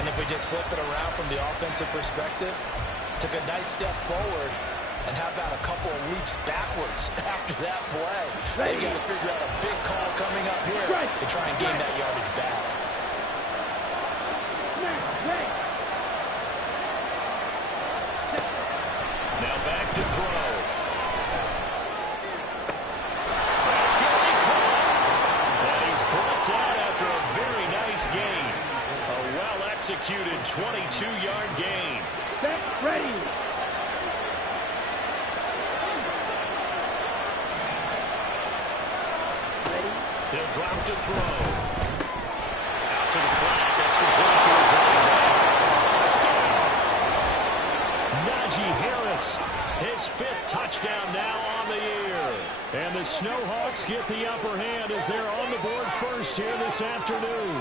And if we just flip it around from the offensive perspective, took a nice step forward, and how about a couple of leaps backwards after that play? They've got to figure out a big call coming up here to try and gain that yardage back. Now back to throw. That's going to be caught. And he's brought down after a very nice gain. A well-executed 22-yard gain. Set, ready. He'll drop to throw. Out to the flat. That's complete to his running back. Touchdown. Najee Harris, his 5th touchdown now on the year. And the Snowhawks get the upper hand as they're on the board first here this afternoon.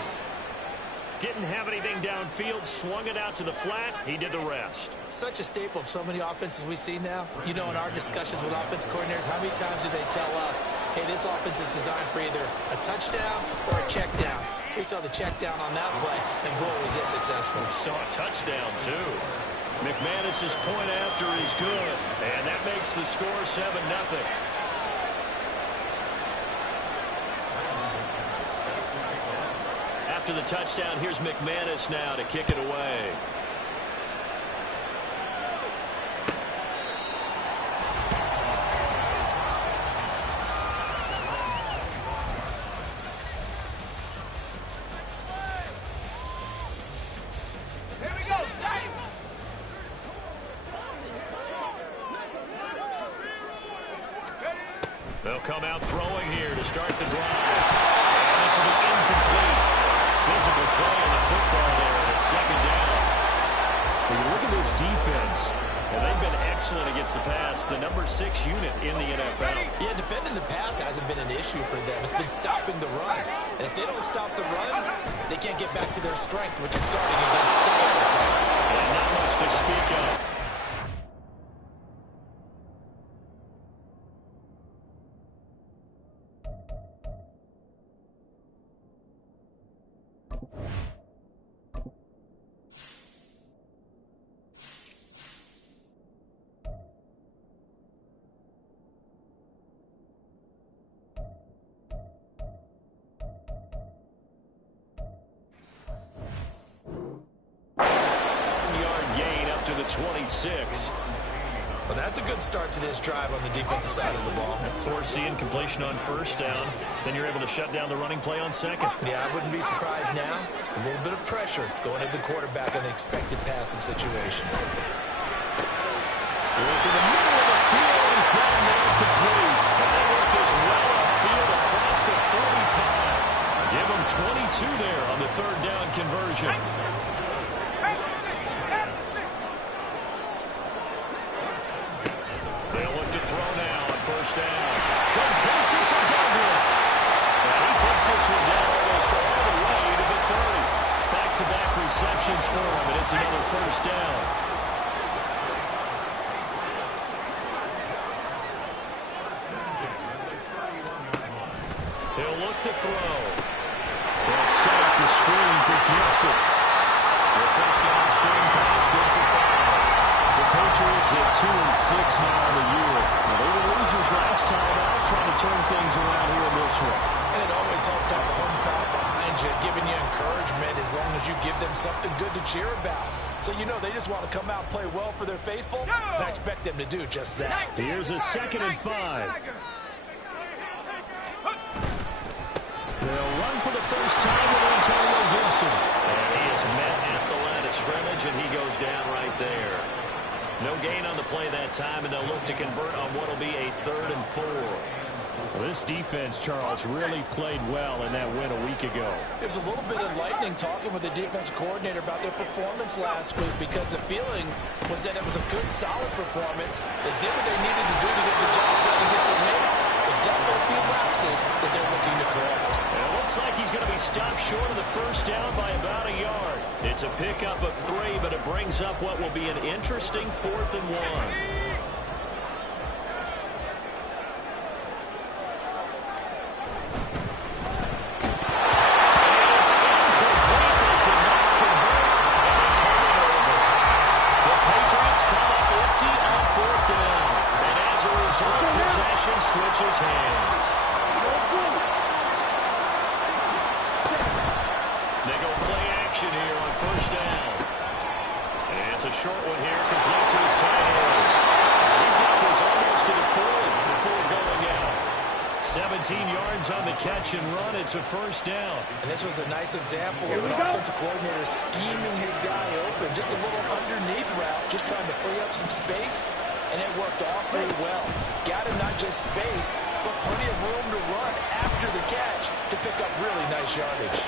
Didn't have anything downfield, swung it out to the flat. He did the rest. Such a staple of so many offenses we see now. You know, in our discussions with offense coordinators, how many times do they tell us, hey, this offense is designed for either a touchdown or a check down. We saw the check down on that play, and boy, was it successful. We saw a touchdown, too. McManus's point after is good, and that makes the score 7-0. After the touchdown, here's McManus now to kick it away. Here we go, save! They'll come out throwing here to start the drive. And this will be incomplete. Physical play in the football there, and it's 2nd down. When you look at this defense, and they've been excellent against the pass, the number 6 unit in the NFL. Yeah, defending the pass hasn't been an issue for them. It's been stopping the run. And if they don't stop the run, they can't get back to their strength, which is guarding against the air attack. And not much to speak of. To the 26. Well, that's a good start to this drive on the defensive side of the ball. Forcing completion on 1st down. Then you're able to shut down the running play on 2nd. Yeah, I wouldn't be surprised now. A little bit of pressure going at the quarterback in an expected passing situation. Look in the middle of the field. He's got him there complete. And they work this well upfield across the 45. Give him 22 there on the 3rd down conversion. They'll look to throw now on 1st down. Completes it to Douglas. And he takes this one down almost all the way to the 30. Back-to-back receptions for him, and it's another 1st down. He'll look to throw. They'll set up the screen for Gibson. The 1st down screen pass, good for 5. The Patriots at 2-6 now on the year. Well, they were losers last time out, trying to turn things around here in this one. And it always helps to have a home crowd behind you, giving you encouragement as long as you give them something good to cheer about. So you know they just want to come out and play well for their faithful. And I expect them to do just that. Here's a 2nd and 5. They'll run for the first time with Antonio Gibson. And he is met at the line of scrimmage, and he goes down right there. No gain on the play that time, and they'll look to convert on what will be a 3rd and 4. Well, this defense, Charles, really played well in that win a week ago. It was a little bit enlightening talking with the defense coordinator about their performance last week, because the feeling was that it was a good, solid performance. They did what they needed to do to get the job done and get the win. But definitely a few lapses that they're looking to correct. And it looks like he's going to be stopped short of the 1st down by about a yard. It's a pickup of 3, but it brings up what will be an interesting 4th and 1. action here on first down. And it's a short one here, complete to his tight end. He's got this almost to the 40 before going out. 17 yards on the catch and run. It's a first down. And this was a nice example of an offensive coordinator scheming his guy open. Just a little underneath route, just trying to free up some space, and it worked awfully well. Got him not just space, but plenty of room to run after the catch to pick up really nice yardage.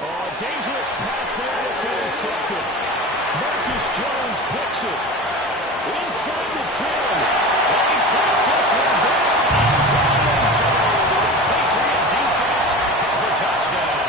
Oh, dangerous pass there. It's intercepted. Marcus Jones picks it. Inside the 10. And he takes this one back into the end zone. The Patriot defense has a touchdown.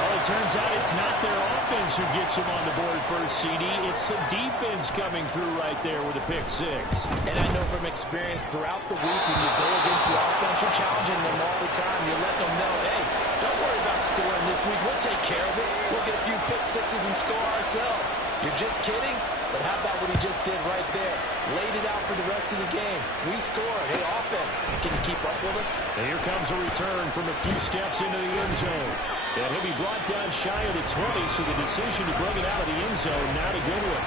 Well, it turns out it's not their offense who gets them on the board first, CD. It's the defense coming through right there with a pick six. And I know from experience throughout the week when you go against the offense, you're challenging them all the time. You're letting them know, hey, don't worry about scoring this week. We'll take care of it. We'll get a few pick sixes and score ourselves. You're just kidding? But how about what he just did right there? Laid it out for the rest of the game. We scored. Hey, offense, can you keep up with us? And here comes a return from a few steps into the end zone. And he'll be brought down shy of the 20, so the decision to bring it out of the end zone, not a good one.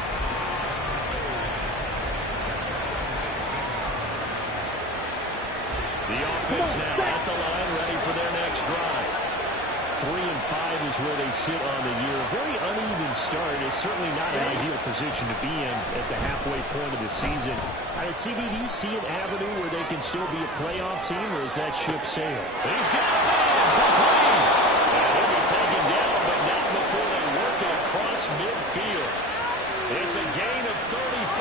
The offense now at the line, ready for their next drive. 3-5 is where they sit on the year. A very uneven start. It's certainly not an ideal position to be in at the halfway point of the season. CB, do you see an avenue where they can still be a playoff team, or is that ship sailed? He's got a man complete. And he'll be taken down, but not before they work it across midfield. It's a gain of 35.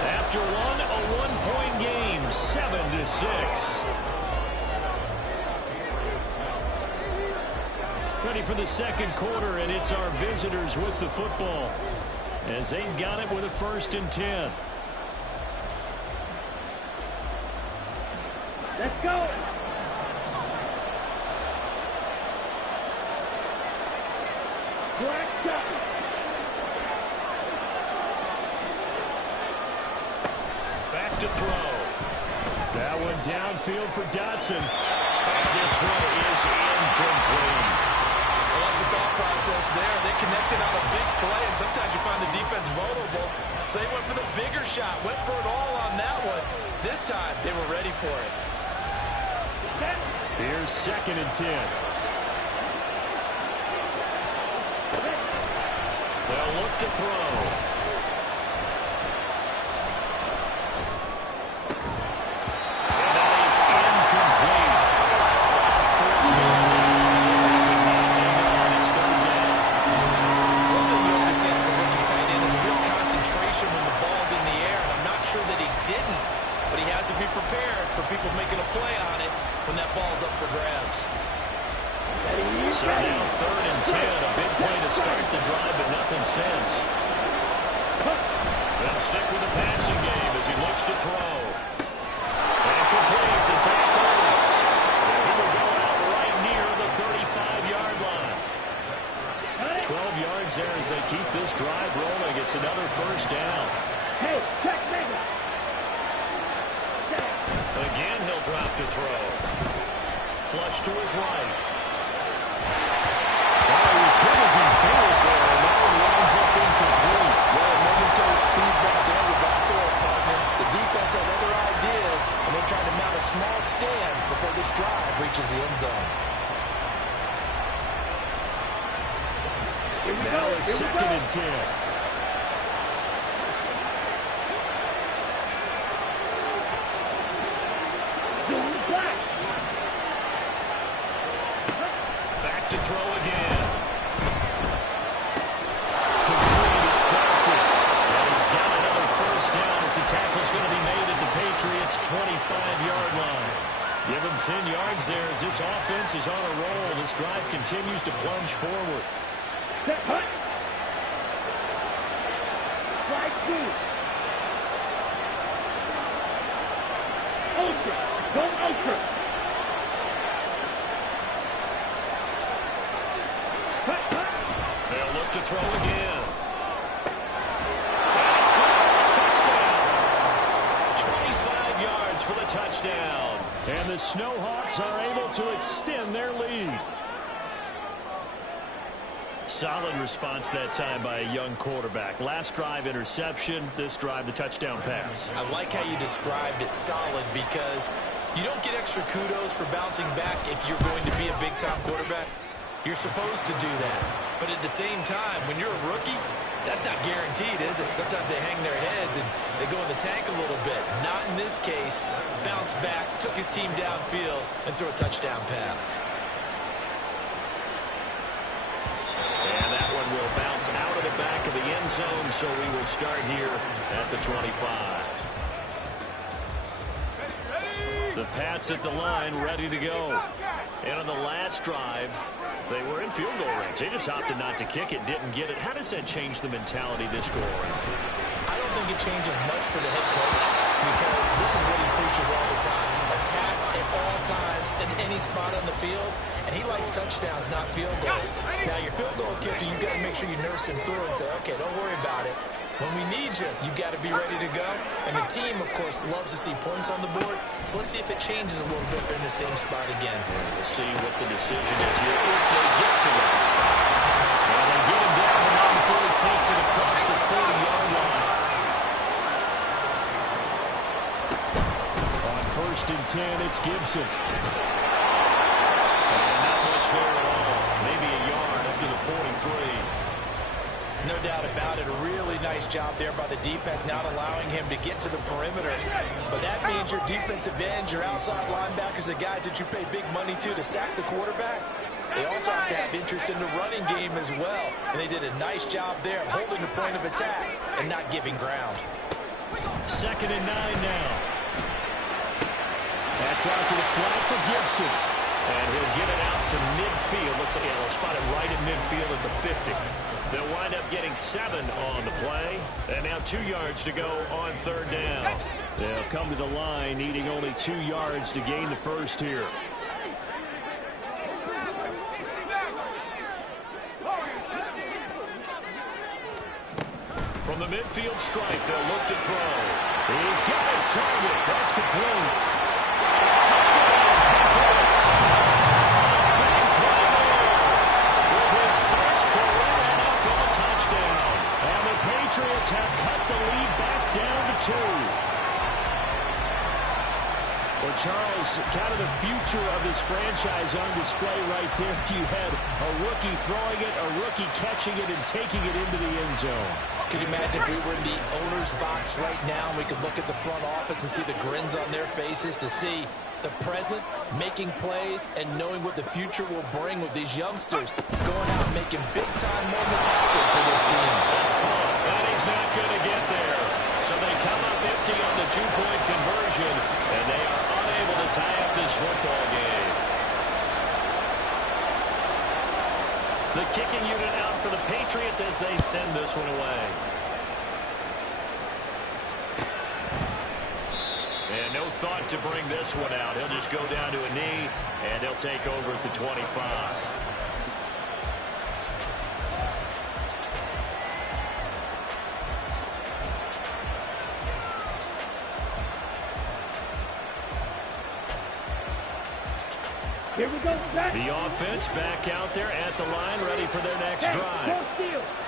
After a one-point game, 7-6. Ready for the second quarter, and it's our visitors with the football as they've got it with a 1st and 10. Let's go. Black shot. Back to throw. That one downfield for Dotson. And this one is incomplete. I like the thought process there. They connected on a big play, and sometimes you find the defense vulnerable. So they went for the bigger shot, went for it all on that one. This time, they were ready for it. Here's 2nd and 10. They'll look to throw. And that is incomplete. First down. It's 3rd down. One thing you always see out of a rookie tight end is real concentration when the ball's in the air, and I'm not sure that he didn't, but he has to be prepared for people making a play on it when that ball's up for grabs. So now 3rd and 10, a big play to start the drive, but nothing since. They'll stick with the passing game as he looks to throw. And complete to Zach Ertz. And he will go out right near the 35-yard line. 12 yards there as they keep this drive rolling. It's another 1st down. Hey, check, nigga. Again, he'll drop to throw. Flush to his right. Well, he was hit as he threw it there, and now he winds up incomplete. Well, momentary speed back there with that throw partner. The defense had other ideas, and they're trying to mount a small stand before this drive reaches the end zone. Now it's 2nd and 10. Back to throw again. Complete, it's Dotson. And he's got another 1st down as the tackle's going to be made at the Patriots' 25-yard line. Give him 10 yards there as this offense is on a roll. This drive continues to plunge forward. Cut. Strike 2. Ultra. Go ultra. Cut. They'll look to throw again. And it's caught. And the Snowhawks are able to extend their lead. Solid response that time by a young quarterback. Last drive, interception. This drive, the touchdown pass. I like how you described it, solid, because you don't get extra kudos for bouncing back if you're going to be a big-time quarterback. You're supposed to do that. But at the same time, when you're a rookie, that's not guaranteed, is it? Sometimes they hang their heads and they go in the tank a little bit. Not in this case. Bounced back, took his team downfield, and threw a touchdown pass. And that one will bounce out of the back of the end zone, so we will start here at the 25. The Pats at the line, ready to go. And on the last drive, they were in field goal range. They just opted not to kick it, didn't get it. How does that change the mentality this go around? I don't think it changes much for the head coach because this is what he preaches all the time. Attack at all times in any spot on the field, and he likes touchdowns, not field goals. Now, your field goal kicker, you got to make sure you nurse him through and say, okay, don't worry about it. When we need you, you got to be ready to go. And the team, of course, loves to see points on the board. So let's see if it changes a little bit. They're in the same spot again. Yeah, we'll see what the decision is here if they get to that spot. And they get him down the line before he takes it across the 40-yard line. On 1st and 10, it's Gibson. And not much there at all. Maybe a yard up to the 43. No doubt about it. A really nice job there by the defense, not allowing him to get to the perimeter. But that means your defensive ends, your outside linebackers, the guys that you pay big money to sack the quarterback, they also have to have interest in the running game as well. And they did a nice job there, holding the point of attack and not giving ground. 2nd and 9 now. That's out to the flat for Gibson. And he'll get it out to midfield. Looks like they'll spot it right at midfield at the 50. They'll wind up getting 7 on the play. And now 2 yards to go on 3rd down. They'll come to the line needing only 2 yards to gain the first here. From the midfield stripe, they'll look to throw. He's got his target. That's complete. Touchdown, Patriots. Big play there with his first career NFL touchdown. And the Patriots have cut the lead back down to 2. Well, Charles, kind of the future of this franchise on display right there. You had a rookie throwing it, a rookie catching it, and taking it into the end zone. Could you imagine if we were in the owner's box right now and we could look at the front office and see the grins on their faces, to see the present making plays and knowing what the future will bring with these youngsters going out and making big-time moments happen for this team. That's caught, and he's not going to get there. So they come up empty on the 2-point conversion, and they are unable to tie up this football game. The kicking unit out for the Patriots as they send this one away. And no thought to bring this one out. He'll just go down to a knee, and he'll take over at the 25. Here we go, Zach. The offense back out there at the line, ready for their next drive.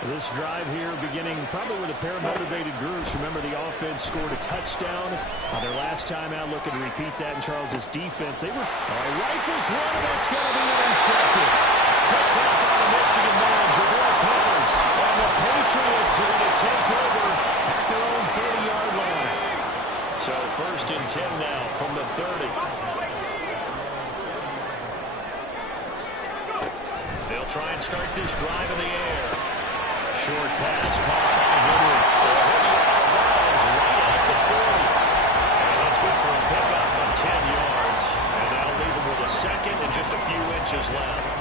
This drive here beginning probably with a pair of motivated groups. Remember, the offense scored a touchdown on their last time out. Looking to repeat that in Charles's defense. They were rifles one, and that's going to be intercepted. Picked up by the Michigan man, Jabbar Peppers. And the Patriots are going to take over at their own 30-yard line. So 1st and 10 now from the 30. They'll try and start this drive in the air. Short pass caught by Henry. Balls right at the 40. And that's good for a pickup of 10 yards. And that'll leave him with a second and just a few inches left.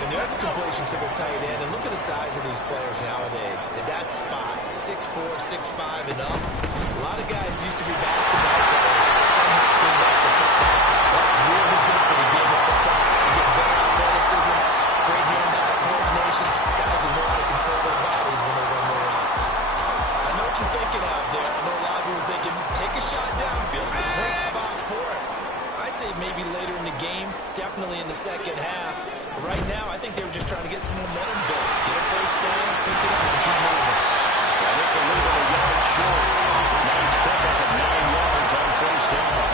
And there's a completion to the tight end. And look at the size of these players nowadays. At that spot, 6'4", 6'5", and up. A lot of guys used to be basketball players who somehow came back to football. That's really good for the game of football. You get better athleticism, great hand-eye coordination, guys who know how to control their bodies when they run their routes. I know what you're thinking out there. I know a lot of you are thinking, take a shot downfield. It's a great spot for it. I'd say the second half. But right now, I think they were just trying to get some momentum built. Get a first down, pick it up, and keep moving. Well, this will leave them a yard short. Nice pickup of 9 yards on first down.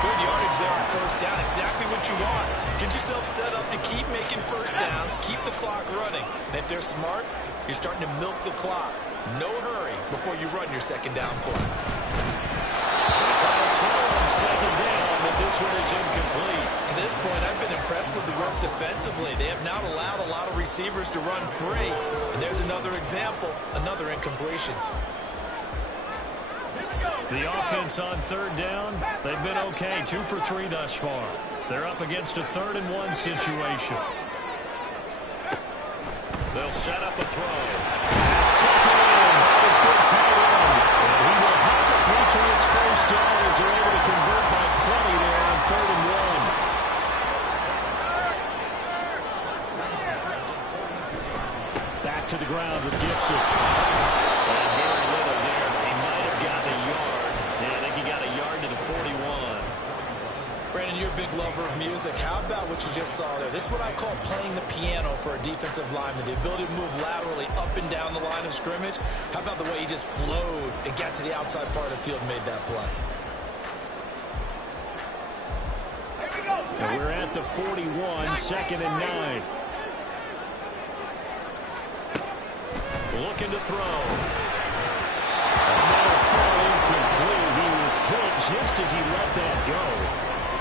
Good yardage there on first down. Exactly what you want. Get yourself set up to keep making first downs, keep the clock running. And if they're smart, you're starting to milk the clock. No hurry before you run your second down play. It's on a throw on second down, but this one is incomplete. To this point, I've been impressed with the work defensively. They have not allowed a lot of receivers to run free. And there's another example, another incompletion. The offense on third down, they've been okay, 2 for 3 thus far. They're up against a 3rd-and-1 situation. They'll set up a throw. That's taken in by his big tight end. And he will help the Patriots first down as they're able to convert by plenty there on 3rd-and-1. Back to the ground with Gibson. And very little there. He might have gotten a yard. Yeah, I think he got a yard to the 41. Brandon, you're a big lover of music. How about what you just saw there? This is what I call playing the piano for a defensive lineman. The ability to move laterally up and down the line of scrimmage. How about the way he just flowed and got to the outside part of the field and made that play? And we're at the 41, 2nd and 9. Looking to throw. Another throw incomplete. He was hit just as he let that go.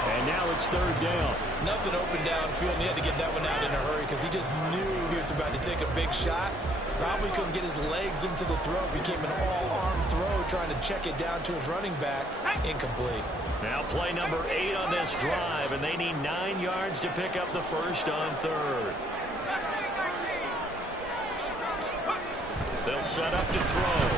And now it's 3rd down. Nothing open downfield, and he had to get that one out in a hurry because he just knew he was about to take a big shot. Probably couldn't get his legs into the throw. Became an all-arm throw, trying to check it down to his running back. Incomplete. Now play number 8 on this drive, and they need 9 yards to pick up the first on 3rd. They'll set up to throw.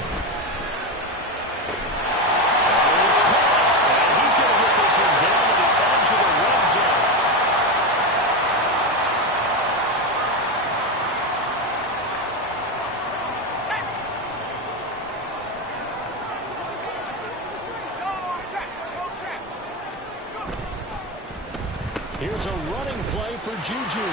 Here's a running play for Juju.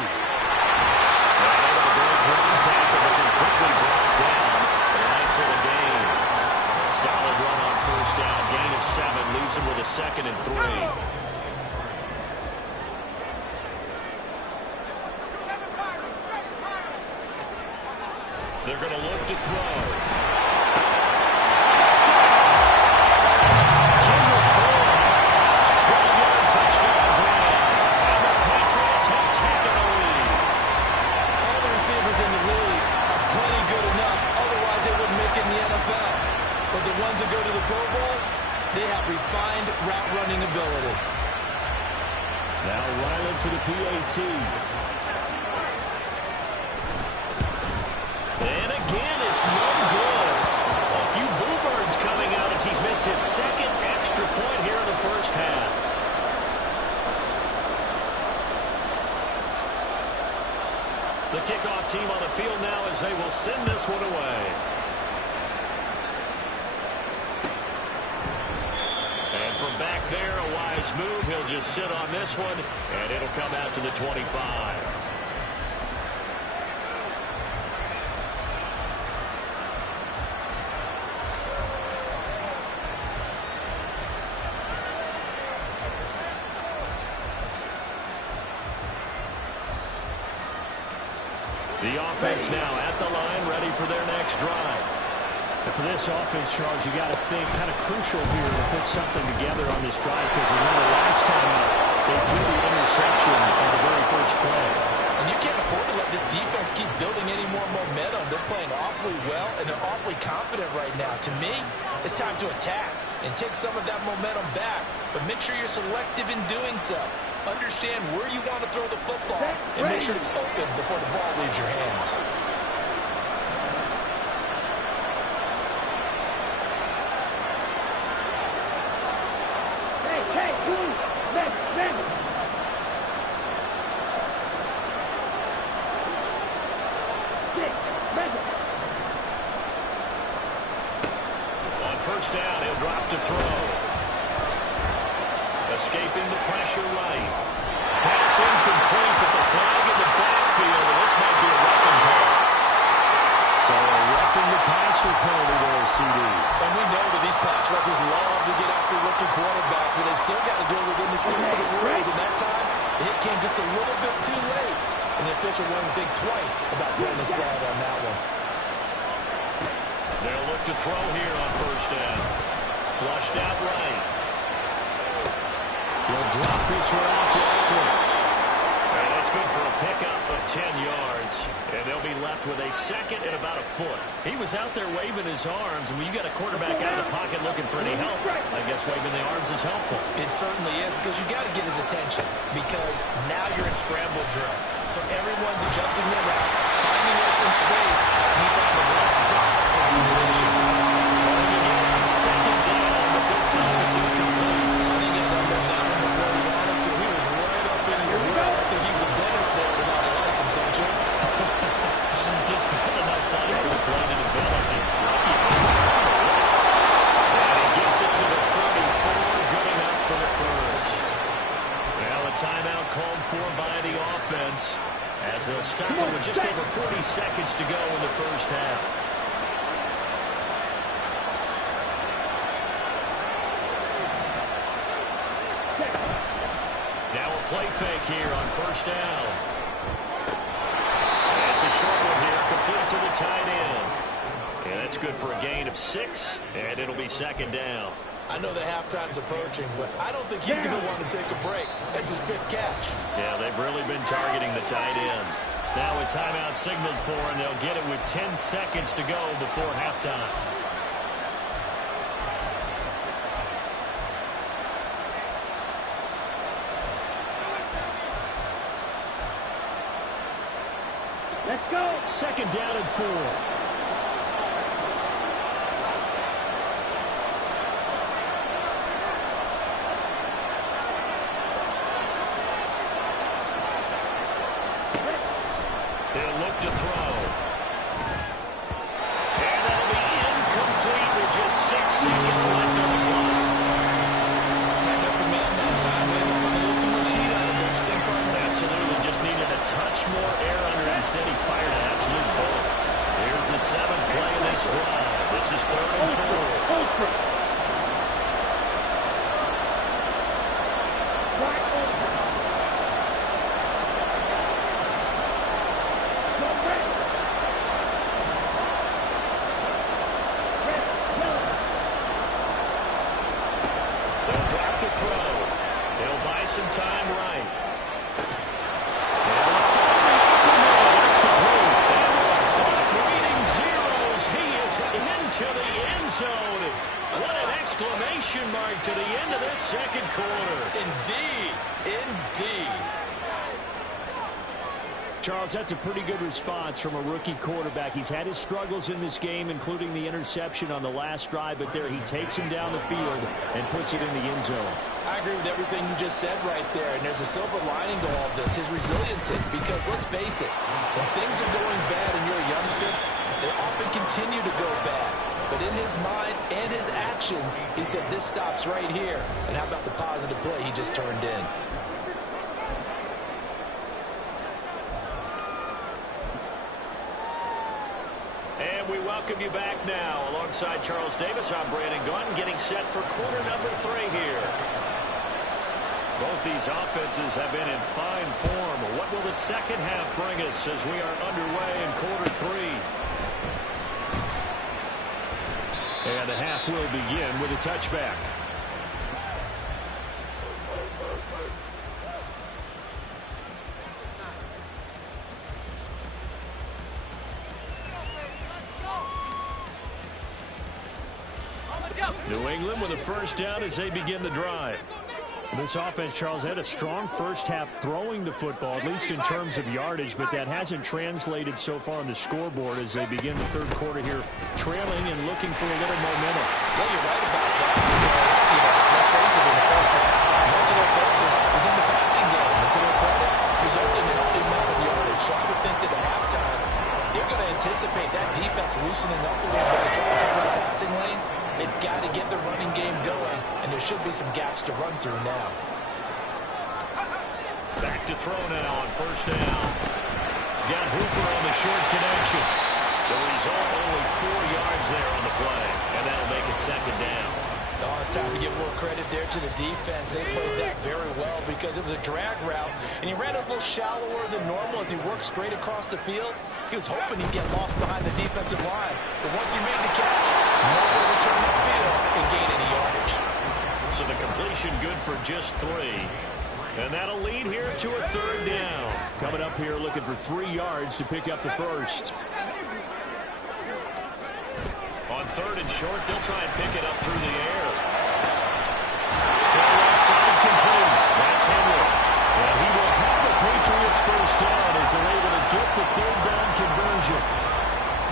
Solid run on first down. Gain of 7. Leaves him with a 2nd and 3. They're going to look to throw. But the ones that go to the Pro Bowl, they have refined route running ability. Now Ryland for the PAT. And again, it's no good. A few bluebirds coming out as he's missed his 2nd extra point here in the first half. The kickoff team on the field now as they will send this one away. And from back there, a wise move. He'll just sit on this one, and it'll come out to the 25. The offense now at the line, ready for their next drive. And for this offense, Charles, you got to think kind of crucial here to put something together on this drive, because remember last time out, they threw the interception on the very first play. And you can't afford to let this defense keep building any more momentum. They're playing awfully well, and they're awfully confident right now. To me, it's time to attack and take some of that momentum back, but make sure you're selective in doing so. Understand where you want to throw the football and make sure it's open before the ball leaves your hands. On first down, he'll drop to throw. Escaping the pressure right. Pass incomplete, but the flag in the backfield, and this might be a roughing call. So a roughing the passer penalty there, CD. And we know that these pass rushers love to get after rookie quarterbacks, but they still got to do it within the scope of the rules. And that time, the hit came just a little bit too late. And the official wouldn't think twice about putting his flag on that one. They'll look to throw here on first down. Flushed out right. He'll drop this one off to Oakland. And that's good for a pickup of 10 yards. And they'll be left with a second and about a foot. He was out there waving his arms, and when you got a quarterback out of the pocket looking for any help, I guess waving the arms is helpful. It certainly is, because you got to get his attention, because now you're in scramble drill. So everyone's adjusting their routes, finding open space, and he found the right spot for the collision. Trying again on second down, but this time it's incomplete. I think he got that down before he wanted to. He was right up in his grill. I think he was a dentist there without a license, don't you? Just not enough time for the play to develop. And he gets it to the 34, good enough for the first. Well, a timeout called for by the offense, as they'll stop it with just over 40 seconds to go in the first half. Now a play fake here on first down. And it's a short one here, complete to the tight end. And that's good for a gain of 6, and it'll be second down. I know the halftime's approaching, but I don't think he's going to want to take a break. That's his 5th catch. Yeah, they've really been targeting the tight end. Now a timeout signaled for, and they'll get it with 10 seconds to go before halftime. Let's go. Second down and 4. They'll look to throw. And that'll be incomplete with just 6 seconds left on the clock. Had to command that time, man. He put a little too much heat on it. Don't you think, partner? Absolutely, just needed a touch more air under it. Instead, he fired an absolute bullet. Here's the 7th play in this drive. This is 3rd and 4. They'll drop the throw. They'll buy some time right. And that's complete. And clock reading zeros. He is into the end zone. What an exclamation mark to the end of this second quarter. Indeed. Indeed. Charles, that's a pretty good response from a rookie quarterback. He's had his struggles in this game, including the interception on the last drive, but there he takes him down the field and puts it in the end zone. I agree with everything you just said right there, and there's a silver lining to all of this, his resiliency, because let's face it, when things are going bad and you're a youngster, they often continue to go bad. But in his mind and his actions, he said, this stops right here. And how about the positive play he just turned in? And we welcome you back now. Alongside Charles Davis, I'm Brandon Gunn, getting set for quarter number 3 here. Both these offenses have been in fine form. What will the second half bring us as we are underway in quarter 3? And the half will begin with a touchback. New England with a first down as they begin the drive. This offense, Charles, had a strong first half throwing the football, at least in terms of yardage, but that hasn't translated so far on the scoreboard as they begin the third quarter here, trailing and looking for a little momentum. Well, you're right about that, because, let's face it, in the first half, much of their focus was in the passing game. And to their credit, resulted in a healthy amount of yardage. So I would think that at halftime, they're going to anticipate that defense loosening up a little bit to try to cover the passing lanes. They've got to get the running game going, and there should be some gaps to run through now. Back to throw now on first down. He's got Hooper on the short connection. The result, only 4 yards there on the play, and that'll make it second down. Oh, it's time to give more credit there to the defense. They played that very well because it was a drag route, and he ran a little shallower than normal as he worked straight across the field. He was hoping he'd get lost behind the defensive line, but once he made the catch, nowhere to turn the field and gain any yardage. So the completion good for just 3. And that'll lead here to a third down. Coming up here looking for 3 yards to pick up the first. On third and short, they'll try and pick it up through the air. Throw left side complete. That's Henry. And he will have the Patriots first down as they're able to get the third down conversion.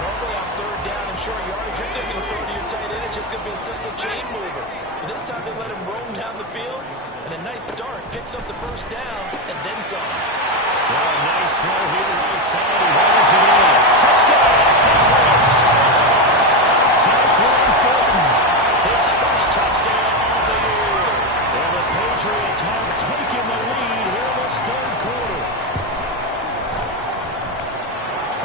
Normally on third down and short yardage, you're thinking of throwing to your tight end. It's just going to be a simple chain mover. But this time they let him roam down the field, and a nice dart picks up the first down and then some. Well, a nice throw here right side. He has it in. Touchdown, Patriots. His first touchdown of the year. And the Patriots have taken the lead here in this third quarter.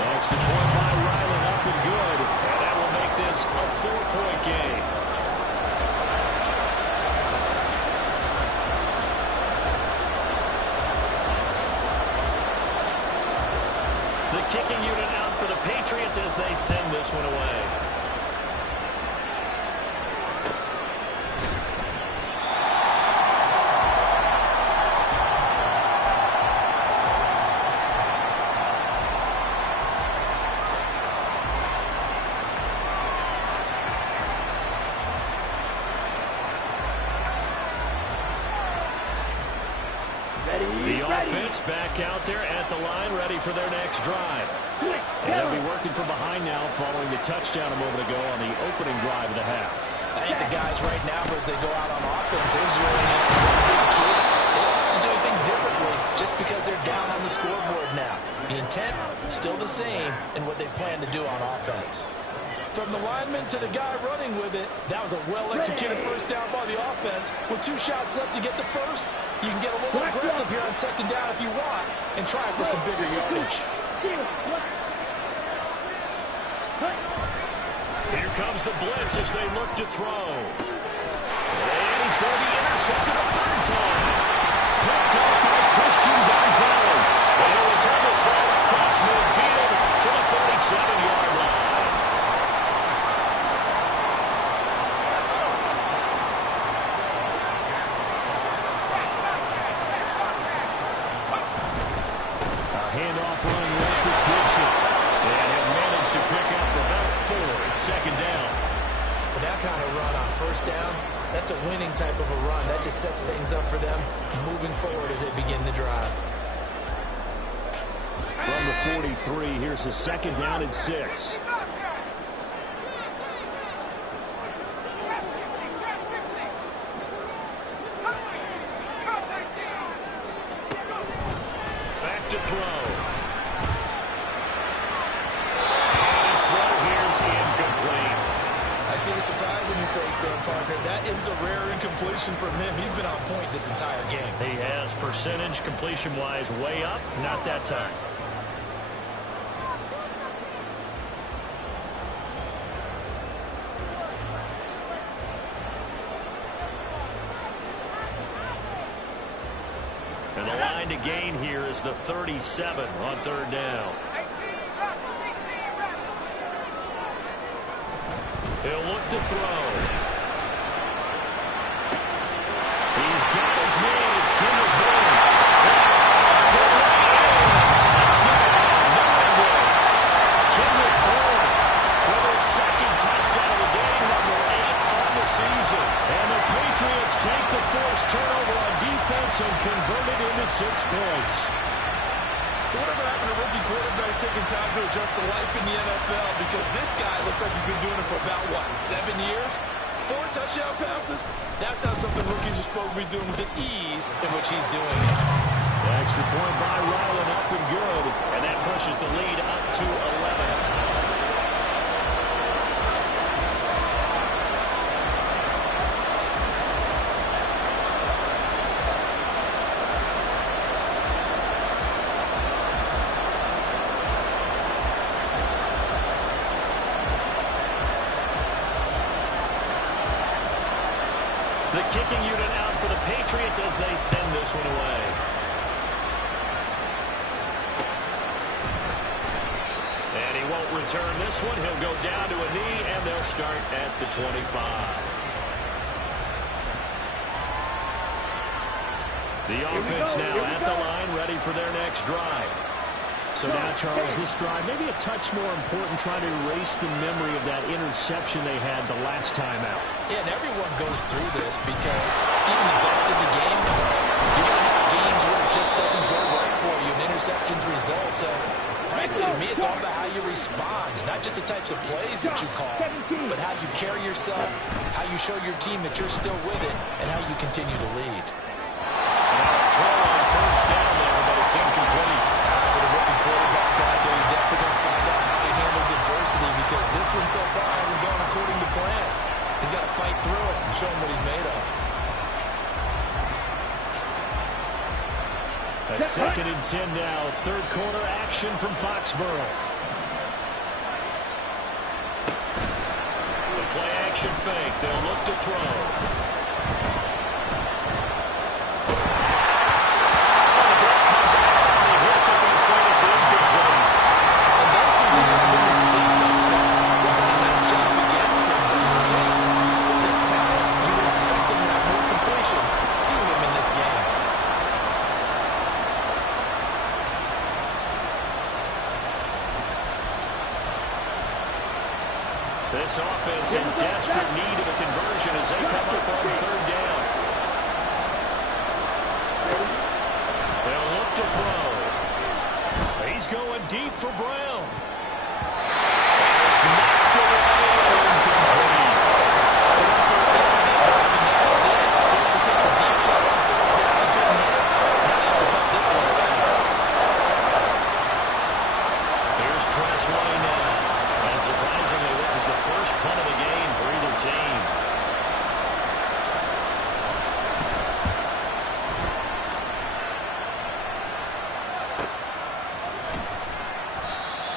Extra point by Ryland, up and good. And that will make this a 4-point game. The kicking unit out for the Patriots as they send this one away. The offense back out there at the line, ready for their next drive. And they'll be working from behind now following the touchdown a moment ago on the opening drive of the half. I think the guys right now, as they go out on offense, they're zeroing in on the big key. They don't have to do anything differently just because they're down on the scoreboard now. The intent, still the same in what they plan to do on offense. From the lineman to the guy running with it, that was a well-executed first down by the offense. With 2 shots left to get the first, you can get a little aggressive here on second down if you want and try for some bigger yardage. Here comes the blitz as they look to throw. And he's going to be intercepted a third time. Picked up by Christian Gonzalez. And he'll return this ball across midfield to the 37-yard line. Handoff running left is Gibson. And he'll manage to pick up about 4. It's second down. With that kind of run on first down, that's a winning type of a run. That just sets things up for them moving forward as they begin the drive. From the 43, here's the second down and 6. Back to throw. His throw here is incomplete. I see the surprise on your face there, partner. That is a rare incompletion from him. He's been on point this entire game. He has percentage completion-wise way up, not that time. And the line to gain here is the 37 on third down. He'll look to throw. He's got his man. It's Kendrick Bourne. Touchdown. Kendrick Bourne with his second touchdown of the game, number 8 on the season. And the Patriots take the first turnover on defense and convert it into 6 points. So whatever happened to rookie quarterbacks taking time to adjust to life in the NFL? Because this guy looks like he's been doing it for about, 7 years? 4 touchdown passes? That's not something rookies are supposed to be doing with the ease in which he's doing it. The extra point by Ryland, up and good. And that pushes the lead up to 11. The kicking unit out for the Patriots as they send this one away. And he won't return this one. He'll go down to a knee, and they'll start at the 25. The offense now at the line, ready for their next drive. So now, Charles, this drive maybe a touch more important, trying to erase the memory of that interception they had the last time out. Yeah, and everyone goes through this because even the best in the game, you're going to have games where it just doesn't go right for you and interceptions result. So, frankly, to me, it's all about how you respond, not just the types of plays that you call, but how you carry yourself, how you show your team that you're still with it, and how you continue to lead. Throw on first down there, but it's incomplete. With a rookie quarterback out there, you're definitely going to find out how he handles adversity because this one so far hasn't gone according to plan. He's got to fight through it and show him what he's made of. A 2nd and 10 now. Third quarter action from Foxborough. The play action fake. They'll look to throw. This offense in desperate need of a conversion as they come up on 3rd down. They'll look to throw. He's going deep for Brown. It's knocked away and incomplete. So that first down on that drive, and that's it. Forced to take the deep shot on 3rd down. He couldn't hit it. Now they have to put this one away. Here's Tressway now. And surprisingly, this is the first punt of the game for either team.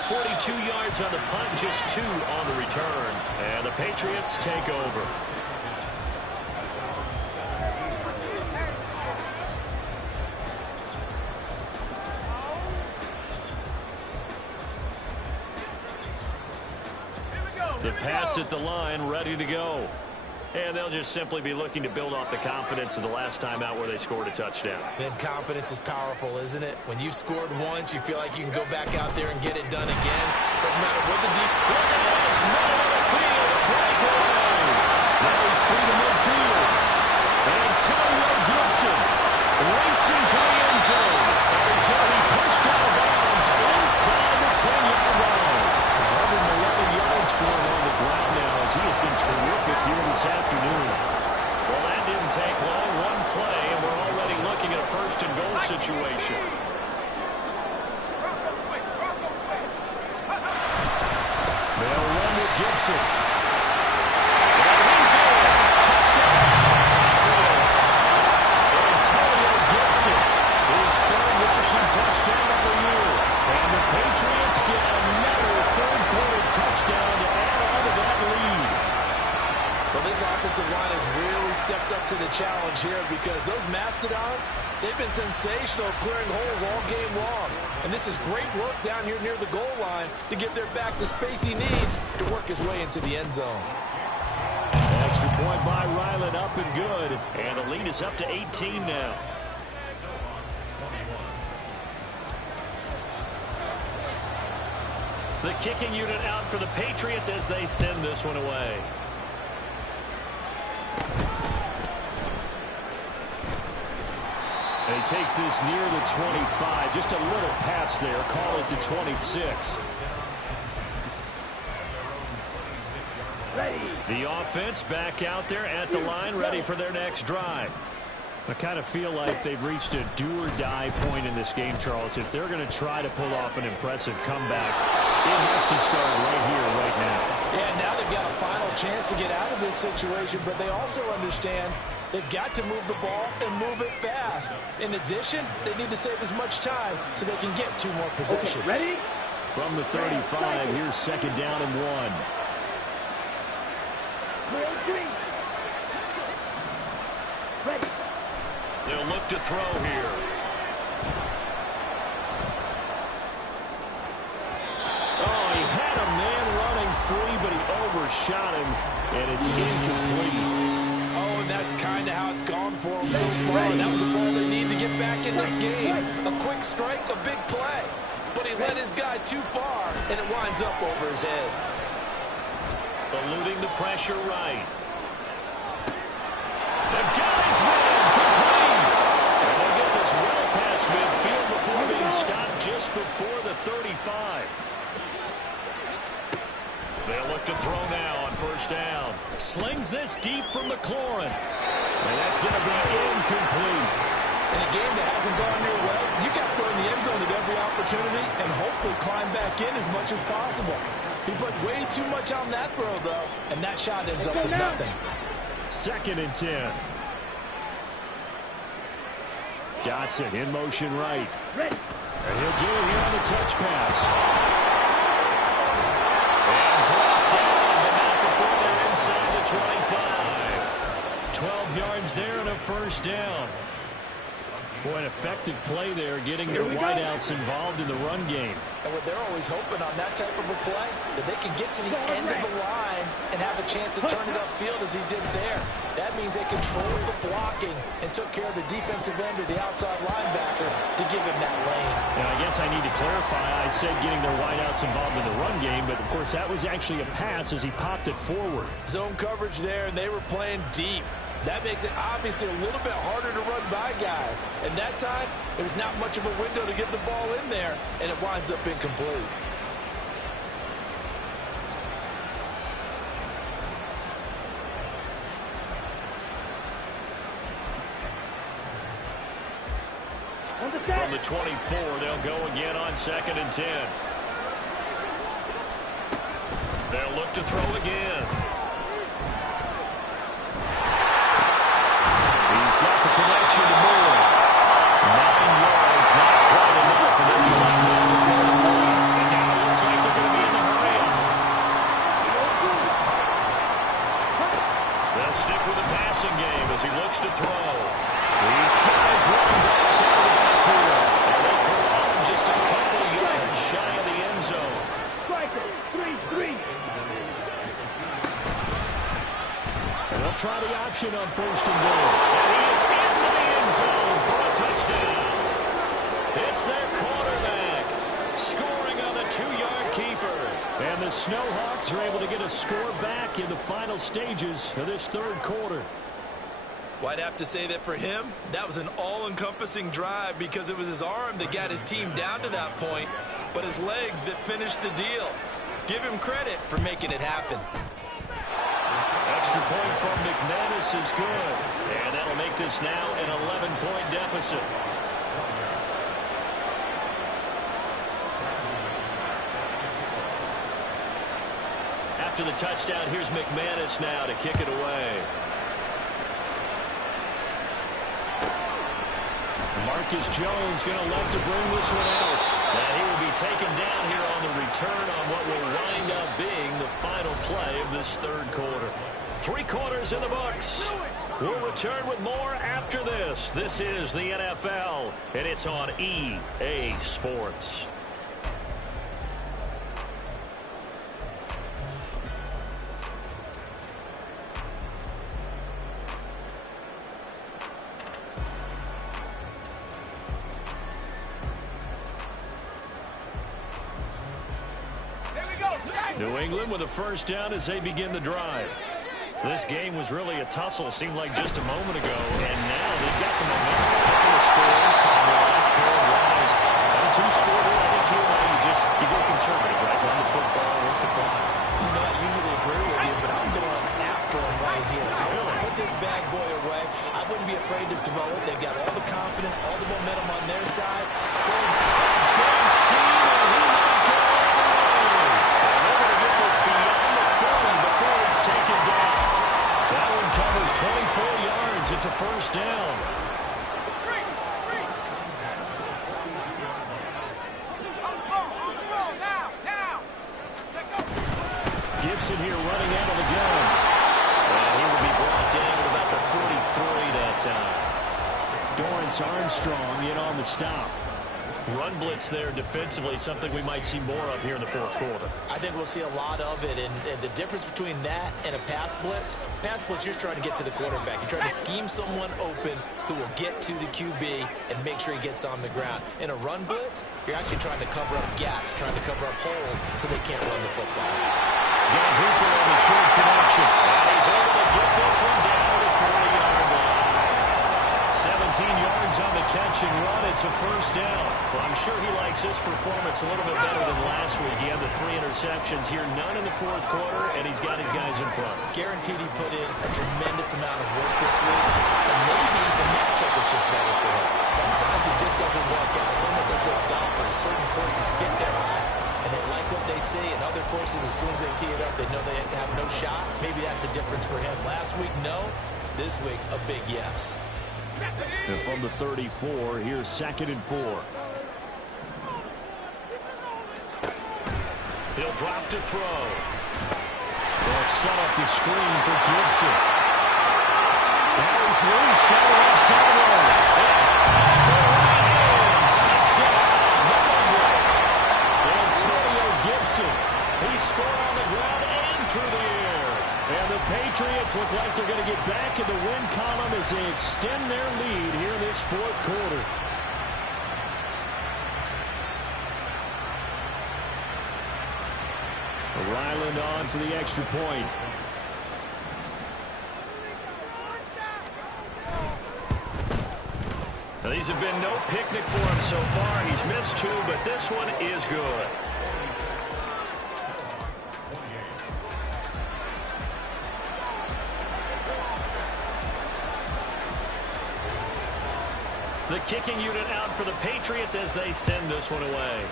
.42 yards on the punt, just 2 on the return. And the Patriots take over. The Pats at the line, ready to go. And they'll just simply be looking to build off the confidence of the last time out where they scored a touchdown. Then confidence is powerful, isn't it? When you've scored once, you feel like you can go back out there and get it done again. Doesn't matter what the deep... Look at this! Middle of the field, a breakaway! Now he's through to midfield. Antonio Gibson racing to the end zone. And he's going to be pushed out of bounds inside the 10-yard line. 111 yards for him on the ground now as he has been terrific here this afternoon. Well, that didn't take long. One play, and we're already looking at a 1st and goal situation. They'll run with Gibson. And he's in. Touchdown, Patriots. Antonio Gibson, his 3rd rushing touchdown of the year. And the Patriots get another 3rd quarter touchdown to add on to that lead. Well, this offensive line has really stepped up to the challenge here because those Mastodons, they've been sensational clearing holes all game long. And this is great work down here near the goal line to give their back the space he needs to work his way into the end zone. Extra point by Ryland, up and good. And the lead is up to 18 now. The kicking unit out for the Patriots as they send this one away. And he takes this near the 25. Just a little pass there. Call it the 26. The offense back out there at the line, ready for their next drive. I kind of feel like they've reached a do-or-die point in this game, Charles. If they're going to try to pull off an impressive comeback, it has to start right here, right now. Yeah, now they've got a final chance to get out of this situation, but they also understand they've got to move the ball and move it fast. In addition, they need to save as much time so they can get 2 more possessions. Okay, ready? From the 35, here's 2nd down and 1. They'll look to throw here. Oh, he had a man running free, but he overshot him, and it's incomplete. Oh, and that's kind of how it's gone for him so far. That was a ball they need to get back in this game. A quick strike, a big play. But he led his guy too far, and it winds up over his head. Eluding the pressure right. The guy's man complete. And they'll get this well past midfield before being stopped just before the 35. They'll look to throw now on first down. Slings this deep from McLaurin. And that's going to be incomplete. In a game that hasn't gone your way, you got to throw in the end zone at every opportunity and hopefully climb back in as much as possible. He put way too much on that throw, though, and that shot ends up with nothing. 2nd and 10. Dotson in motion right. And he'll get it here on the touch pass. And brought down, but not before they're inside the 25. 12 yards there and a first down. Boy, an effective play there, getting their wideouts involved in the run game. And what they're always hoping on that type of a play, that they can get to the end of the line and have a chance to turn it upfield as he did there. That means they controlled the blocking and took care of the defensive end or the outside linebacker to give him that lane. And I guess I need to clarify, I said getting their wideouts involved in the run game, but of course that was actually a pass as he popped it forward. Zone coverage there, and they were playing deep. That makes it obviously a little bit harder to run by guys. And that time, there's not much of a window to get the ball in there, and it winds up incomplete. From the 24, they'll go again on 2nd and 10. They'll look to throw again. He's got the connection to Moore. 9 yards, not quite enough, and they'll be looking at the 3rd point. And now it looks like they're going to be in the hurry-up. They'll stick with the passing game as he looks to throw. These guys running back out of the backfield. And they'll corral him just a couple of yards shy of the end zone. Striker, 3-3. And they'll try the option on 1st and goal. And he is into the end zone for a touchdown. It's their quarterback scoring on the 2-yard keeper. And the Snowhawks are able to get a score back in the final stages of this 3rd quarter. Well, I'd have to say that for him, that was an all-encompassing drive because it was his arm that got his team down to that point, but his legs that finished the deal. Give him credit for making it happen. Extra point from McManus is good. And that'll make this now an 11-point deficit. After the touchdown, here's McManus now to kick it away. Marcus Jones going to love to bring this one out. And he will be taken down here on the return on what will wind up being the final play of this 3rd quarter. 3 quarters in the books. We'll return with more after this. This is the NFL, and it's on EA Sports. New England with a first down as they begin the drive. This game was really a tussle, seemed like just a moment ago, and now they've got the momentum. A couple of scores on the last pair of drives. And 2 scored. I think you go conservative, right? Run the football, work the clock. You know, I usually agree with you, but I'm going after him right here. I want to put this bad boy away. I wouldn't be afraid to throw it. They've got all the confidence, all the momentum on their side. That one covers 24 yards. It's a first down. Gibson here running out of the gun. And he will be brought down at about the 43 that time. Going Lance Armstrong in on the stop. Run blitz there defensively, something we might see more of here in the fourth quarter. I think we'll see a lot of it, and the difference between that and a pass blitz, you're just trying to get to the quarterback. You're trying to scheme someone open who will get to the QB and make sure he gets on the ground. In a run blitz, you're actually trying to cover up gaps, trying to cover up holes so they can't run the football. He's got Hooper on the short connection, and he's able to get this one down to the 40-yard line. 17 yards on the catch and run. It's a first down. Well, I'm sure he likes his performance a little bit better than last week. He had the 3 interceptions here, none in the fourth quarter, and he's got his guys in front. Guaranteed he put in a tremendous amount of work this week, and maybe the matchup is just better for him. Sometimes it just doesn't work out. It's almost like those golfers. Certain courses fit their eye, and they like what they see. And other courses, as soon as they tee it up, they know they have no shot. Maybe that's the difference for him. Last week, no. This week, a big yes. And from the 34, here's 2nd and 4. He'll drop to throw. They'll set up the screen for Gibson. Now he's loose down the left sideline. Touchdown, Antonio Gibson. He scored on the ground and through the air. And the Patriots look like they're going to get back in the win column as they extend their lead here in this fourth quarter. Ryland on for the extra point. Now, these have been no picnic for him so far. He's missed 2, but this one is good. The kicking unit out for the Patriots as they send this one away.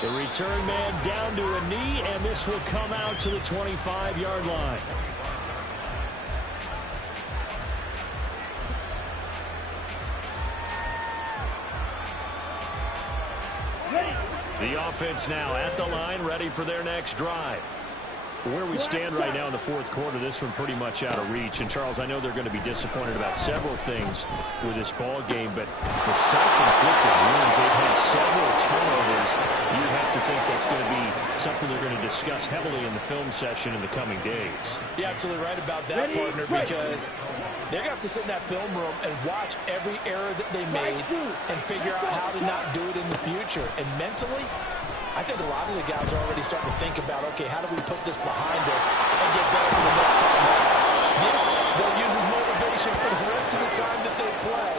The return man down to a knee, and this will come out to the 25-yard line. The offense now at the line, ready for their next drive. Where we stand right now in the fourth quarter, this one pretty much out of reach. And, Charles, I know they're going to be disappointed about several things with this ball game, but the self-inflicted wounds, they've had several turnovers. You have to think that's going to be something they're going to discuss heavily in the film session in the coming days. You're absolutely right about that, partner, because they're going to have to sit in that film room and watch every error that they made and figure out how to not do it in the future. And mentally, I think a lot of the guys are already starting to think about, okay, how do we put this behind us and get better for the next time out? This will use as motivation for the rest of the time that they play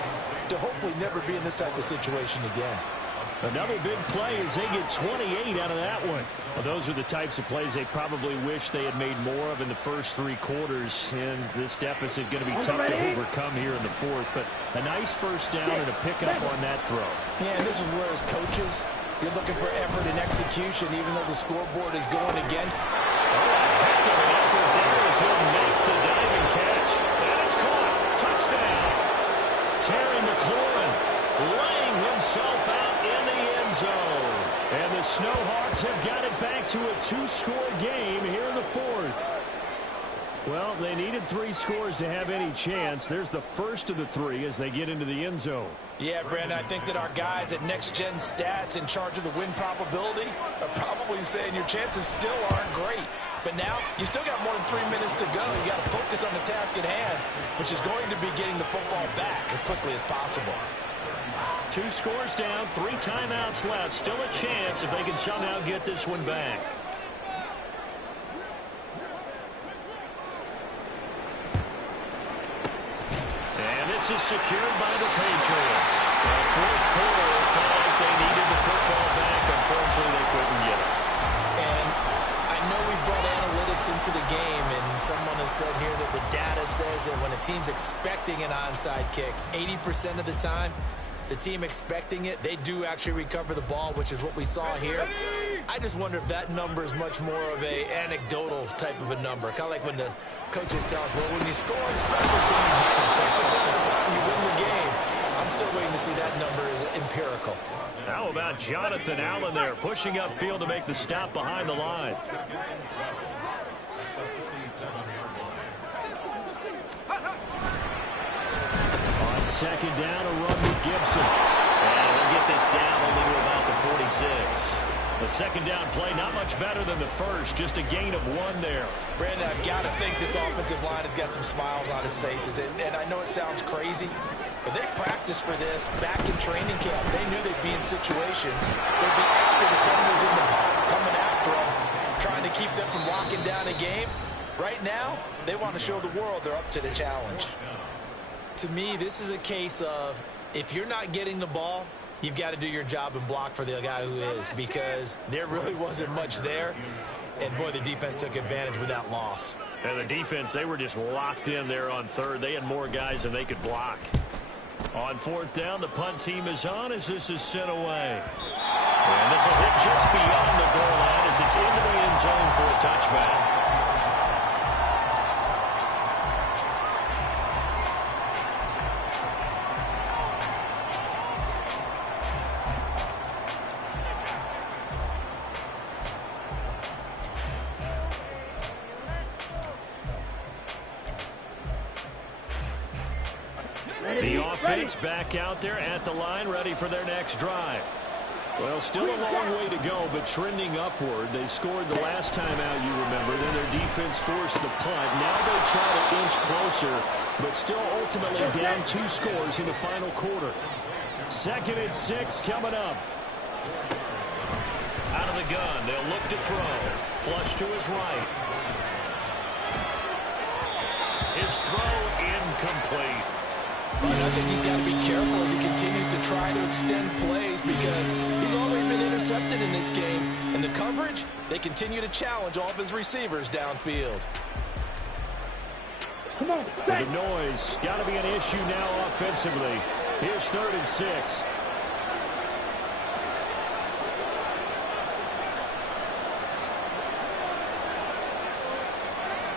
to hopefully never be in this type of situation again. Another big play as they get 28 out of that one. Well, those are the types of plays they probably wish they had made more of in the first 3 quarters. And this deficit going to be tough to overcome here in the fourth. But a nice first down and a pickup on that throw. Yeah, and this is where as coaches, you're looking for effort and execution, even though the scoreboard is going again. Oh, a heck of an effort there as he'll make the diving catch. And it's caught. Touchdown. Terry McLaurin laying himself out in the end zone. And the Snowhawks have got it back to a 2-score game here in the fourth. Well, they needed 3 scores to have any chance. There's the first of the 3 as they get into the end zone. Yeah, Brandon, I think that our guys at Next Gen Stats in charge of the win probability are probably saying your chances still aren't great. But now, you still got more than 3 minutes to go. You got to focus on the task at hand, which is going to be getting the football back as quickly as possible. 2 scores down, 3 timeouts left. Still a chance if they can somehow get this one back. This is secured by the Patriots. The fourth quarter felt like they needed the football back. Unfortunately, they couldn't get it. And I know we brought analytics into the game, and someone has said here that the data says that when a team's expecting an onside kick, 80% of the time, the team expecting it, they do actually recover the ball, which is what we saw here. I just wonder if that number is much more of a anecdotal type of a number. Kind of like when the coaches tell us, well, when you score on special teams, 10% of the time you win the game. I'm still waiting to see that number is empirical. How about Jonathan Allen there pushing upfield to make the stop behind the line? second down, a run with Gibson. And they'll get this down only to about the 46. The second down play, not much better than the first, just a gain of 1 there. Brandon, I've got to think this offensive line has got some smiles on its faces. And I know it sounds crazy, but they practiced for this back in training camp. They knew they'd be in situations. There'd be extra defenders in the box coming after them, trying to keep them from locking down a game. Right now, they want to show the world they're up to the challenge. To me, this is a case of if you're not getting the ball, you've got to do your job and block for the guy who is, because there really wasn't much there. And, boy, the defense took advantage with that loss. And the defense, they were just locked in there on third. They had more guys than they could block. On fourth down, the punt team is on as this is sent away. And this will hit just beyond the goal line as it's into the end zone for a touchback. The offense back out there at the line, ready for their next drive. Well, still a long way to go, but trending upward. They scored the last time out, you remember. Then their defense forced the punt. Now they try to inch closer, but still ultimately down 2 scores in the final quarter. 2nd and 6 coming up. Out of the gun, they'll look to throw. Flush to his right. His throw incomplete. I think he's got to be careful as he continues to try to extend plays because he's already been intercepted in this game. And the coverage, they continue to challenge all of his receivers downfield. Come on, The noise got to be an issue now offensively. Here's 3rd and 6.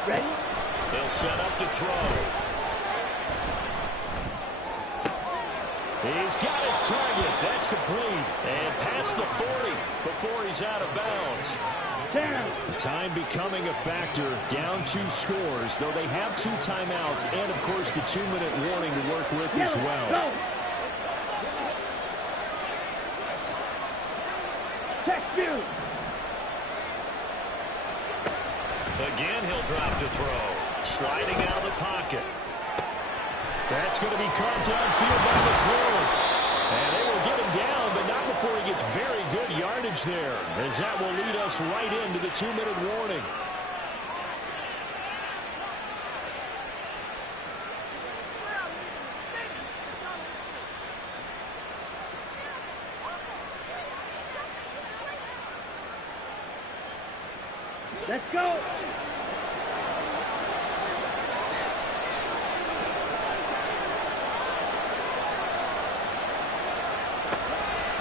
ready? They'll set up to throw. He's got his target. That's complete. And past the 40 before he's out of bounds. Time becoming a factor. Down 2 scores, though they have 2 timeouts and, of course, the 2-minute warning to work with as well. Go. Check you. Again, he'll drop to throw. Sliding out of the pocket. That's going to be caught downfield by McClure. And they will get him down, but not before he gets very good yardage there, as that will lead us right into the 2-minute warning. Let's go.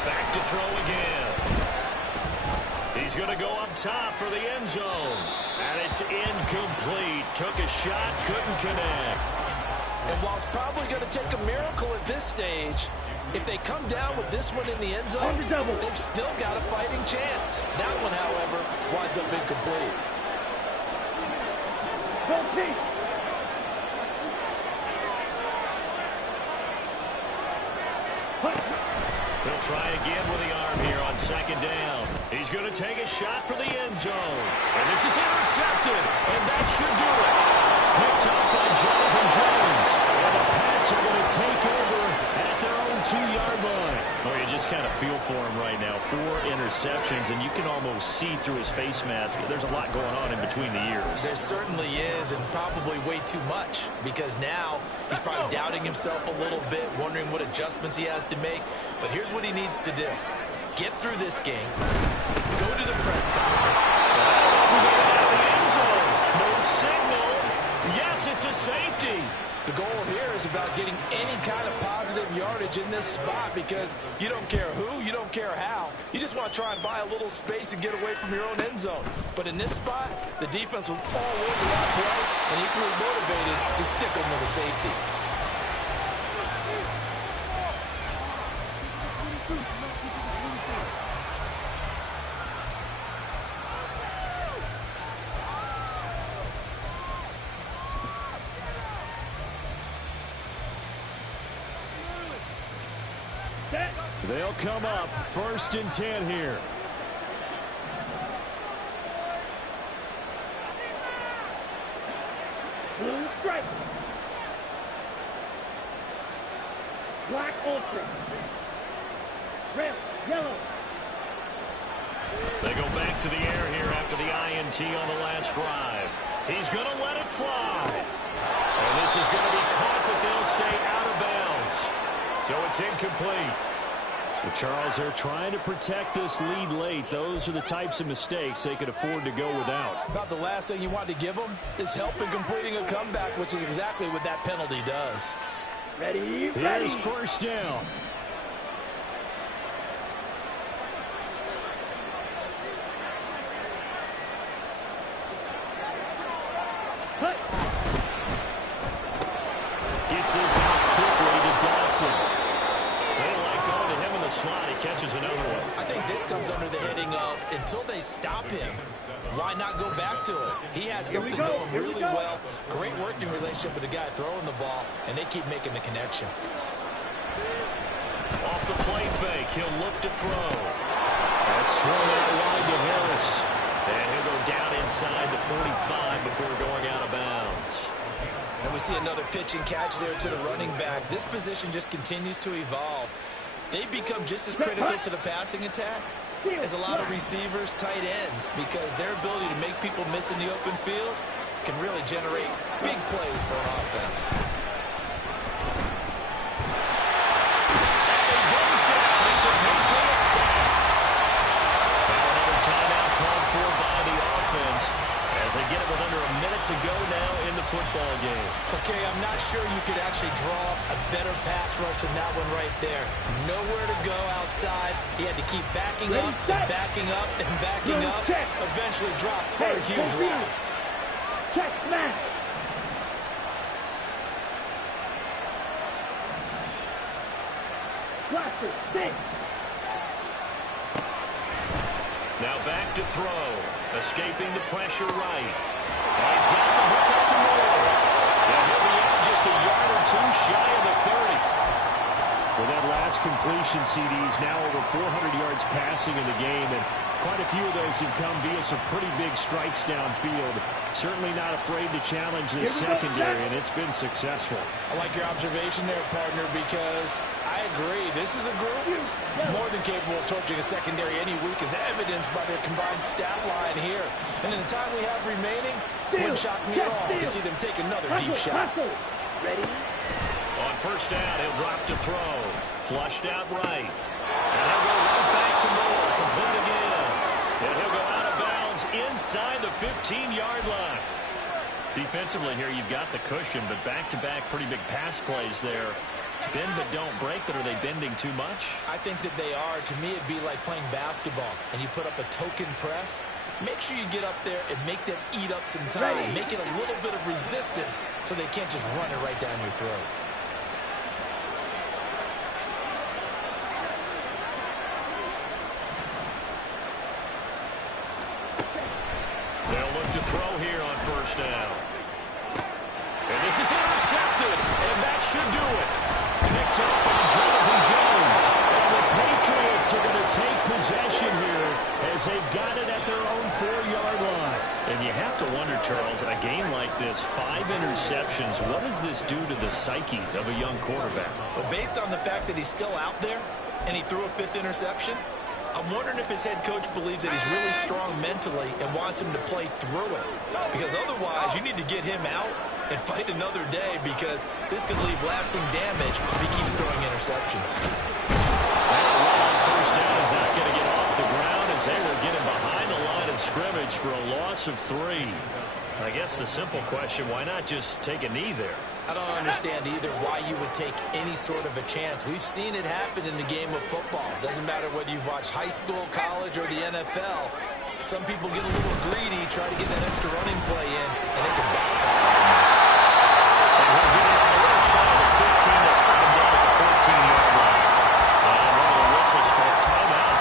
Back to throw again. He's going to go up top for the end zone. And it's incomplete. Took a shot, couldn't connect. And while it's probably going to take a miracle at this stage, if they come down with this one in the end zone, they've still got a fighting chance. That one, however, winds up incomplete. Go, Pete. He'll try again with the arm here on 2nd down. He's going to take a shot for the end zone. And this is intercepted. And that should do it. Picked up by Jonathan Jones. And the Pats are going to take over at their own 2-yard line. Oh, you just kind of feel for him right now. 4 interceptions, and you can almost see through his face mask. There's a lot going on in between the ears. There certainly is, and probably way too much, because now he's probably doubting himself a little bit, wondering what adjustments he has to make. But here's what he needs to do. Get through this game. Go to the press conference. No signal. Yes, it's a safety. The goal here is about getting any kind of positive yardage in this spot because you don't care who, you don't care how. You just want to try and buy a little space and get away from your own end zone. But in this spot, the defense was all over that play, and equally motivated to stick them with a safety. Set. They'll come up 1st and 10 here. Blue stripe. Black ultra. Red, yellow. They go back to the air here after the INT on the last drive. He's going to let it fly. And this is going to be caught, but they'll say out of bounds. So it's incomplete. Well, Charles, they're trying to protect this lead late. Those are the types of mistakes they could afford to go without. About the last thing you want to give them is help in completing a comeback, which is exactly what that penalty does. Ready, ready. Here's 1st down. Cut. Gets this out quickly to Dodson. They like going to him in the slot. He catches another one. I think this comes under the heading of until they stop him, why not go back to it? He has something going really well. Great working relationship with the guy throwing the ball, and they keep making the connection. Off the play fake, he'll look to throw. That's swung out wide to Harris. And he'll go down inside the 45 before going out of bounds. And we see another pitch and catch there to the running back. This position just continues to evolve. They become just as critical to the passing attack as a lot of receivers, tight ends, because their ability to make people miss in the open field can really generate big plays for an offense. And he goes down. It's a Patriot sack. Now another timeout called for by the offense as they get it with under a minute to go now in the football game. Okay, I'm not sure you could actually draw a better pass rush than that one right there. Nowhere to go outside. He had to keep backing up and backing up and backing up. Eventually dropped for a huge loss. Check smash. Blaster, six. Now back to throw. Escaping the pressure right. And he's got the hook up to Moore. And he'll be out just a yard or two shy of the 30. With that last completion, CD's now over 400 yards passing in the game, and quite a few of those have come via some pretty big strikes downfield. Certainly not afraid to challenge this secondary, and it's been successful. I like your observation there, partner, because I agree. This is a group more than capable of torching a secondary any week, as evidenced by their combined stat line here. And in the time we have remaining, it wouldn't shock me at all to see them take another deep shot. Ready? On 1st down, he'll drop to throw. Flushed out right. And he'll go right back to Moore. Complete again. And he'll go out of bounds inside the 15-yard line. Defensively here, you've got the cushion, but back-to-back pretty big pass plays there. Bend but don't break, but are they bending too much? I think that they are. To me, it'd be like playing basketball, and you put up a token press. Make sure you get up there and make them eat up some time. Make it a little bit of resistance so they can't just run it right down your throat. They'll look to throw here on 1st down. And this is intercepted, and that should do it. Picked up by Jonathan Jones. And the Patriots are going to take possession here as they've got it at their own 4-yard line. And you have to wonder, Charles, in a game like this, 5 interceptions, what does this do to the psyche of a young quarterback? Well, based on the fact that he's still out there and he threw a 5th interception, I'm wondering if his head coach believes that he's really strong mentally and wants him to play through it. Because otherwise, you need to get him out and fight another day, because this could leave lasting damage if he keeps throwing interceptions. That run on 1st down is not going to get off the ground as they will get him behind the line of scrimmage for a loss of 3. I guess the simple question, why not just take a knee there? I don't understand either why you would take any sort of a chance. We've seen it happen in the game of football. Doesn't matter whether you've watched high school, college, or the NFL. Some people get a little greedy, try to get that extra running play in, and it can backfire. And he'll get it a little shy of the 15. They'll spot him down at the 14-yard line. And one of the whistles for a timeout.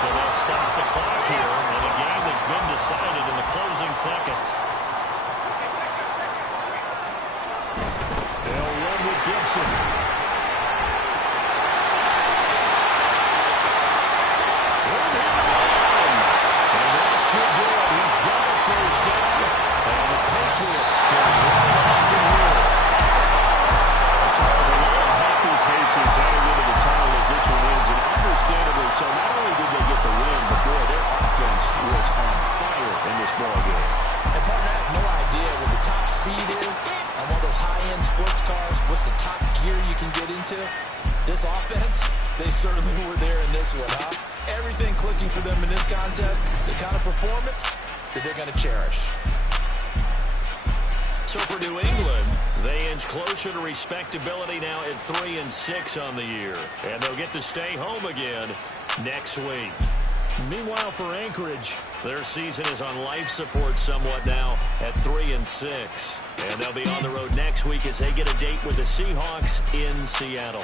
So they'll stop the clock here in a game that's been decided in the closing seconds. They'll run with Gibson. to? This offense, they certainly were there in this one, huh? Everything clicking for them in this contest, the kind of performance that they're going to cherish. So for New England, they inch closer to respectability now at 3-6 on the year. And they'll get to stay home again next week. Meanwhile, for Anchorage, their season is on life support somewhat now at 3-6. And they'll be on the road next week as they get a date with the Seahawks in Seattle.